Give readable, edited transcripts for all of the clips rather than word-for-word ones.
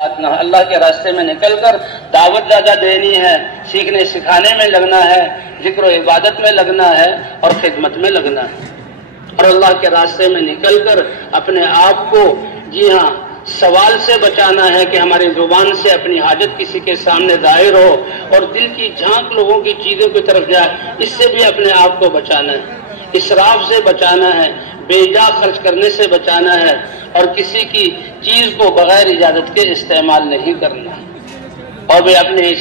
اللہ کے راستے میں نکل کر دعوت زیادہ دینی ہے، سیکھنے سکھانے میں لگنا ہے، ذکر و عبادت میں لگنا ہے اور خدمت میں لگنا ہے، اور اللہ کے راستے میں نکل کر اپنے آپ کو سوال سے بچانا ہے کہ ہماری زبان سے اپنی حاجت کسی کے سامنے ظاہر ہو اور دل کی جھانک لوگوں کی چیزوں کی طرف جائے، اس سے بھی اپنے آپ کو بچانا ہے، اسراف سے بچانا ہے، بے جا خرچ کرنے سے بچانا ہے اور کسی کی چیز کو بغیر اجازت کے استعمال نہیں کرنا، اور بھی اپنے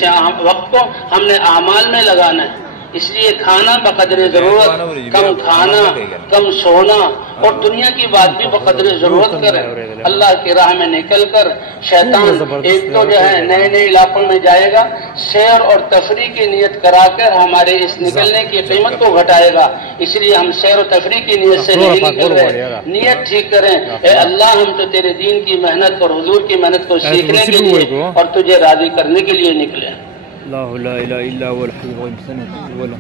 وقت کو ہم نے اعمال میں لگانا ہے۔ اس لیے کھانا بقدر ضرورت، کم کھانا، کم سونا اور دنیا کی بات بھی بقدر ضرورت کریں۔ اللہ کی راہ میں نکل کر شیطان ایک تو نئے نئے علاقوں میں جائے گا، سیر اور تفریح کی نیت کرا کر ہمارے اس نکلنے کی قیمت کو گھٹائے گا، اس لیے ہم سیر و تفریح کی نیت سے نہیں نکل رہے، نیت ٹھیک کریں۔ اے اللہ، ہم تو تیرے دین کی محنت اور حضور کی محنت کو سیکھنے کے لیے اور تجھے راضی کرنے کے لیے نکلے۔ اللہ لا الہ الا هو الحي القيوم۔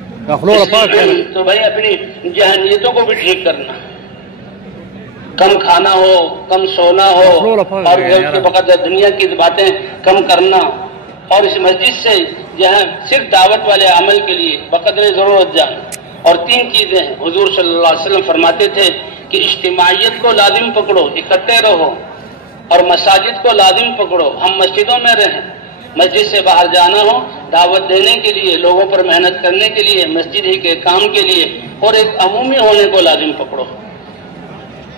تو بھائی اپنی نیتوں کو بھی ٹھیک کرنا، کم کھانا ہو، کم سونا ہو اور بقدر دنیا کی باتیں کم کرنا، اور اس مسجد سے صرف دعوت والے عمل کے لیے بقدر ضرورت جانا۔ اور تین چیزیں ہیں، حضور صلی اللہ علیہ وسلم فرماتے تھے کہ اجتماعیت کو لازم پکڑو، اکٹھے رہو، اور مساجد کو لازم پکڑو، ہم مسجدوں میں رہیں، مسجد سے باہر جانا ہو دعوت دینے کے لیے، لوگوں پر محنت کرنے کے لیے، مسجد ہی کے کام کے لیے، اور ایک عمومی ہونے کو لازم پکڑو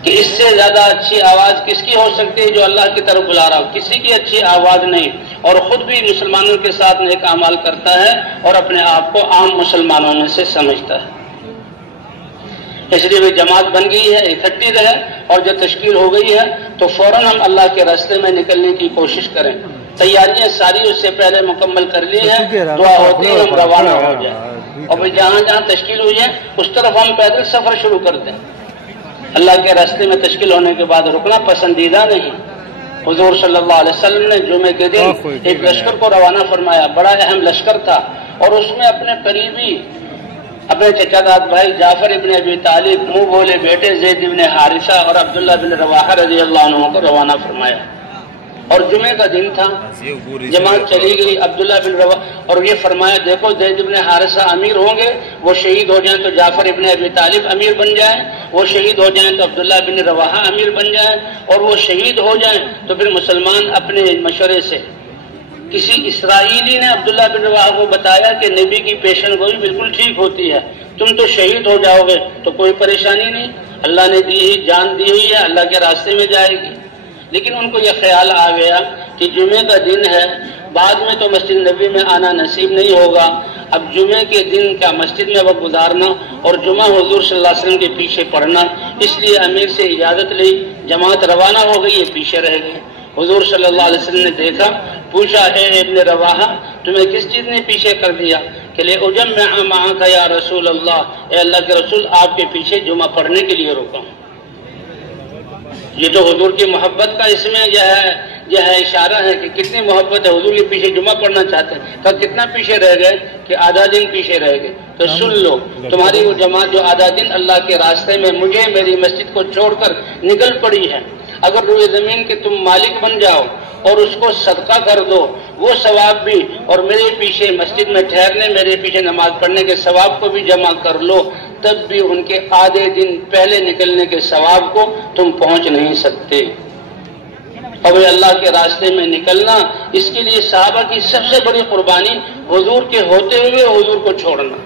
کہ اس سے زیادہ اچھی آواز کس کی ہو سکتی ہے جو اللہ کی طرف بلا رہا ہو، کسی کی اچھی آواز نہیں، اور خود بھی مسلمانوں کے ساتھ نیک اعمال کرتا ہے اور اپنے آپ کو عام مسلمانوں میں سے سمجھتا ہے۔ اس لیے بھی جماعت بن گئی ہے، اکٹھی رہے، اور جو تشکیل ہو گئی ہے تو فوراً ہم اللہ کے راستے میں نکلنے کی کوشش کریں۔ تیاریاں ساری اس سے پہلے مکمل کر لی ہیں، دعا ہوتی ہے ہم روانہ ہو جائیں، اور جہاں جہاں تشکیل ہوئی ہے اس طرف ہم پیدل سفر شروع کر دیں۔ اللہ کے راستے میں تشکیل ہونے کے بعد رکنا پسندیدہ نہیں۔ حضور صلی اللہ علیہ وسلم نے جمعے کے دن ایک لشکر کو روانہ فرمایا، بڑا اہم لشکر تھا، اور اس میں اپنے قریبی، اپنے چچا داد بھائی جعفر ابن ابی طالب، منہ بولے بیٹے زید ابن حارثہ اور عبداللہ بن رواحہ رضی اللہ عنہ کو روانہ فرمایا، اور جمعے کا دن تھا، جماعت چلی گئی۔ عبداللہ بن رواحہ اور یہ فرمایا، دیکھو زید ابن حارثہ امیر ہوں گے، وہ شہید ہو جائیں تو جعفر ابن ابی طالب امیر بن جائیں، وہ شہید ہو جائیں تو عبداللہ بن رواحہ امیر بن جائیں، اور وہ شہید ہو جائیں تو پھر مسلمان اپنے مشورے سے، کسی اسرائیلی نے عبداللہ بن رواحہ کو بتایا کہ نبی کی پیشن گوئی بالکل ٹھیک ہوتی ہے، تم تو شہید ہو جاؤ گے تو کوئی پریشانی نہیں، اللہ نے جان دی ہوئی ہے، اللہ کے راستے میں جائے گی۔ لیکن ان کو یہ خیال آ گیا کہ جمعے کا دن ہے، بعد میں تو مسجد نبی میں آنا نصیب نہیں ہوگا، اب جمعے کے دن کا مسجد میں وقت گزارنا اور جمعہ حضور صلی اللہ علیہ وسلم کے پیچھے پڑھنا، اس لیے امیر سے اجازت لی، جماعت روانہ ہو گئی، یہ پیچھے رہ گئے۔ حضور صلی اللہ علیہ وسلم نے دیکھا، پوچھا، اے ابن رواحہ تمہیں کس چیز نے پیچھے کر دیا؟ کہ لے اجمع معک یا رسول اللہ، اے اللہ کے رسول آپ کے پیچھے جمعہ پڑھنے کے لیے رکا ہوں۔ یہ تو حضور کی محبت کا اس میں یہ ہے اشارہ ہے کہ کتنی محبت ہے، حضور کے پیچھے جمعہ پڑھنا چاہتے ہیں۔ کہ کتنا پیچھے رہ گئے؟ کہ آدھا دن پیچھے رہ گئے۔ تو سن لو، تمہاری وہ جماعت جو آدھا دن اللہ کے راستے میں مجھے میری مسجد کو چھوڑ کر نکل پڑی ہے، اگر روئے زمین کے تم مالک بن جاؤ اور اس کو صدقہ کر دو، وہ ثواب بھی، اور میرے پیچھے مسجد میں ٹھہرنے، میرے پیچھے نماز پڑھنے کے ثواب کو بھی جمع کر لو، تب بھی ان کے آدھے دن پہلے نکلنے کے ثواب کو تم پہنچ نہیں سکتے۔ اب اللہ کے راستے میں نکلنا، اس کے لیے صحابہ کی سب سے بڑی قربانی حضور کے ہوتے ہوئے حضور کو چھوڑنا۔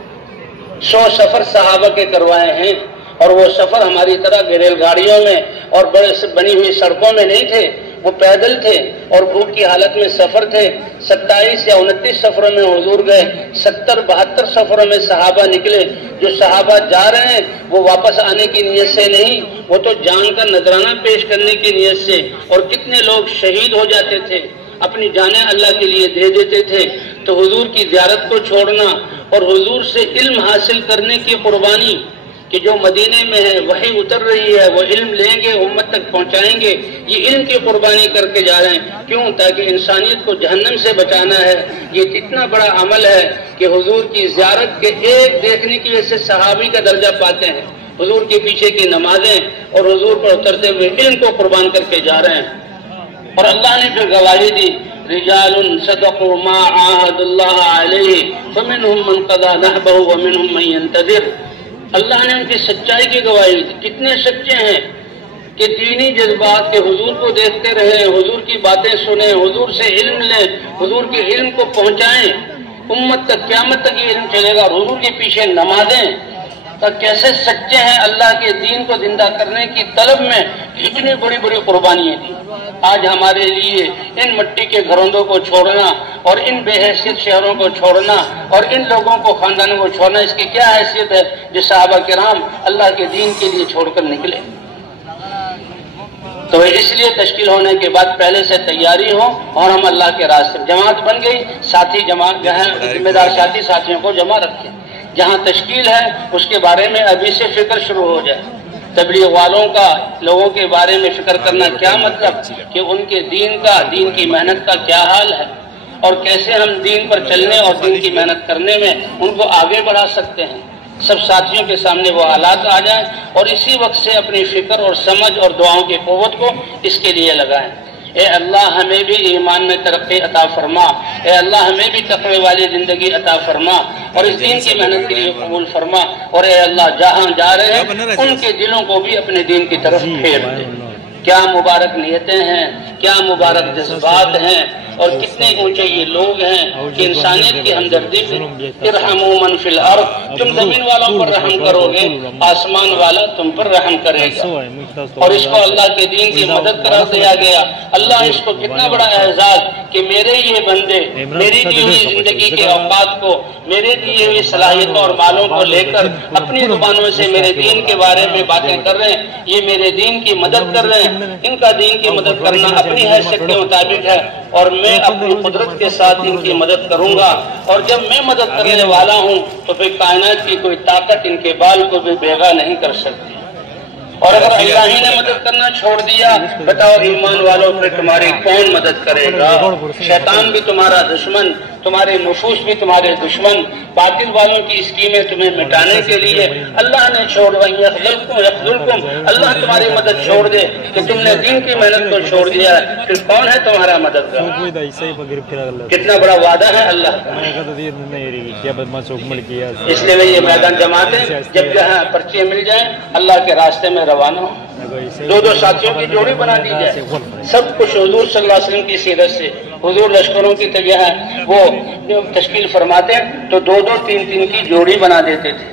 100 سفر صحابہ کے کروائے ہیں، اور وہ سفر ہماری طرح ریل گاڑیوں میں اور بڑے بنی ہوئی سڑکوں میں نہیں تھے، وہ پیدل تھے اور بھوک کی حالت میں سفر تھے۔ 27 یا 29 سفروں میں حضور گئے، 70-72 سفروں میں صحابہ نکلے۔ جو صحابہ جا رہے ہیں وہ واپس آنے کی نیت سے نہیں، وہ تو جان کا نذرانہ پیش کرنے کی نیت سے، اور کتنے لوگ شہید ہو جاتے تھے، اپنی جانیں اللہ کے لیے دے دیتے تھے۔ تو حضور کی زیارت کو چھوڑنا اور حضور سے علم حاصل کرنے کی قربانی، کہ جو مدینے میں ہے وحی اتر رہی ہے، وہ علم لیں گے، امت تک پہنچائیں گے، یہ علم کی قربانی کر کے جا رہے ہیں۔ کیوں؟ تاکہ انسانیت کو جہنم سے بچانا ہے۔ یہ اتنا بڑا عمل ہے کہ حضور کی زیارت کے ایک دیکھنے کی وجہ سے صحابی کا درجہ پاتے ہیں، حضور کے پیچھے کی نمازیں اور حضور پر اترتے ہوئے علم کو قربان کر کے جا رہے ہیں۔ اور اللہ نے پھر گواہی دی رجال صدقوا ما عاهد اللہ علیہ فمنهم من قضى نحبه ومنهم من ينتظر. اللہ نے ان کی سچائی کی گواہی دی. کتنے سچے ہیں کہ دینی جذبات کے حضور کو دیکھتے رہیں، حضور کی باتیں سنیں، حضور سے علم لیں، حضور کے علم کو پہنچائیں. امت تک قیامت تک یہ علم چلے گا. اور حضور کے پیچھے نمازیں تو کیسے سچے ہیں اللہ کے دین کو زندہ کرنے کی طلب میں اتنی بڑی بڑی قربانیاں دی. آج ہمارے لیے ان مٹی کے گھروندوں کو چھوڑنا اور ان بے حیثیت شہروں کو چھوڑنا اور ان لوگوں کو خاندانوں کو چھوڑنا، اس کی کیا حیثیت ہے جو صحابہ کرام اللہ کے دین کے لیے چھوڑ کر نکلے. تو اس لیے تشکیل ہونے کے بعد پہلے سے تیاری ہو اور ہم اللہ کے راستے. جماعت بن گئی، ساتھی جماعت ذمہ دار ساتھی ساتھیوں کو جمع رکھیں. جہاں تشکیل ہے اس کے بارے میں ابھی سے فکر شروع ہو جائے. تبلیغ والوں کا لوگوں کے بارے میں فکر کرنا کیا مطلب کہ ان کے دین کی محنت کا کیا حال ہے اور کیسے ہم دین پر چلنے اور دین کی محنت کرنے میں ان کو آگے بڑھا سکتے ہیں. سب ساتھیوں کے سامنے وہ حالات آ جائیں اور اسی وقت سے اپنی فکر اور سمجھ اور دعاؤں کی قوت کو اس کے لیے لگائیں. اے اللہ ہمیں بھی ایمان میں ترقی عطا فرما. اے اللہ ہمیں بھی تقوی والی زندگی عطا فرما اور اس دین کی محنت کے لیے قبول فرما. اور اے اللہ جہاں جا رہے ہیں ان کے دلوں کو بھی اپنے دین کی طرف پھیر دے. کیا مبارک نیتیں ہیں، کیا مبارک جذبات ہیں اور کتنے اونچے یہ لوگ ہیں کہ انسانیت کی ہمدردی میں ارحموا من فی الارض، تم زمین والوں پر رحم کرو گے آسمان والا تم پر رحم کرے گا. اور اس کو اللہ کے دین کی مدد قرار دیا گیا. اللہ اس کو کتنا بڑا اعزاز کہ میرے یہ بندے میری دی ہوئی زندگی کے اوقات کو، میرے دی ہوئی صلاحیتوں اور مالوں کو لے کر اپنی زبانوں سے میرے دین کے بارے میں باتیں کر رہے ہیں. یہ میرے دین کی مدد کر رہے ہیں. ان کا دین کی مدد کرنا اپنی حیثیت کے مطابق ہے اور میں اپنی قدرت کے ساتھ ان کی مدد کروں گا. اور جب میں مدد کرنے والا ہوں تو پھر کائنات کی کوئی طاقت ان کے بال کو بھی بیگا نہیں کر سکتی. اور اگر اللہ ہی نے مدد کرنا چھوڑ دیا، بتاؤ ایمان والوں پھر تمہاری کون مدد کرے گا؟ شیطان بھی تمہارا دشمن، تمہارے نفوس بھی تمہارے دشمن. باطل والوں کی اسکیمیں تمہیں مٹانے کے لیے اللہ نے چھوڑ یخذلکم، اللہ تمہاری مدد چھوڑ دے کہ تم نے دین کی محنت کو چھوڑ دیا ہے. پھر کون ہے تمہارا مددگار؟ کتنا بڑا وعدہ ہے اللہ کا. اس لیے یہ میدان جماعتیں جب جہاں پرچے مل جائیں اللہ کے راستے میں روانہ ہو. دو ساتھیوں کی جوڑی بنا دی جائے. سب کچھ حضور صلی اللہ علیہ وسلم کی سیرت سے. حضور لشکروں کی طرح وہ تشکیل فرماتے تو دو تین کی جوڑی بنا دیتے تھے.